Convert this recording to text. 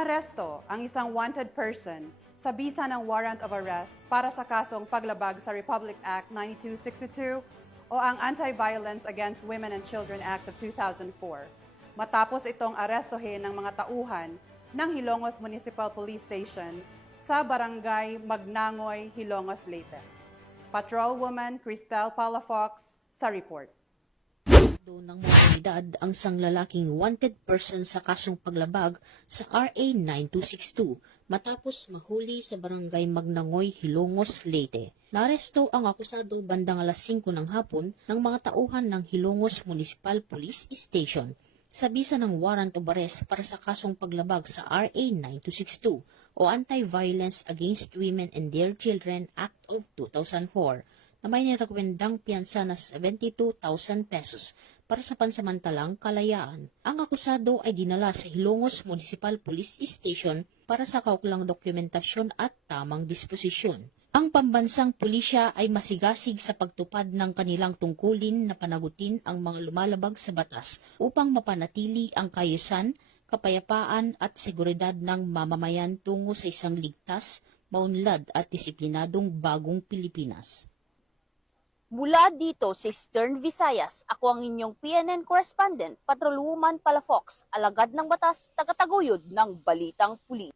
Naaresto ang isang wanted person sa bisa ng warrant of arrest para sa kasong paglabag sa Republic Act 9262 o ang Anti-Violence Against Women and Children Act of 2004, matapos itong arestohin ng mga tauhan ng Hilongos Municipal Police Station sa Barangay Magnangoy, Hilongos, Leyte. Patrolwoman Cristel Palafox sa report. Doon ng mobilidad ang isang lalaking wanted person sa kasong paglabag sa RA 9262 matapos mahuli sa barangay Magnangoy, Hilongos, Leyte. Naaresto ang akusado bandang alas 5 ng hapon ng mga tauhan ng Hilongos Municipal Police Station sa bisa ng warrant of arrest para sa kasong paglabag sa RA 9262 o Anti-Violence Against Women and Their Children Act of 2004. Na may nirekomendang piyansa na 72,000 pesos para sa pansamantalang kalayaan. Ang akusado ay dinala sa Hilongos Municipal Police Station para sa kaukulang dokumentasyon at tamang disposisyon. Ang pambansang pulisya ay masigasig sa pagtupad ng kanilang tungkulin na panagutin ang mga lumalabag sa batas upang mapanatili ang kaayusan, kapayapaan at seguridad ng mamamayan tungo sa isang ligtas, maunlad at disiplinadong bagong Pilipinas. Mula dito sa Eastern Visayas, ako ang inyong PNN correspondent, Patrolwoman Palafox, alagad ng batas, tagataguyod ng Balitang Pulis.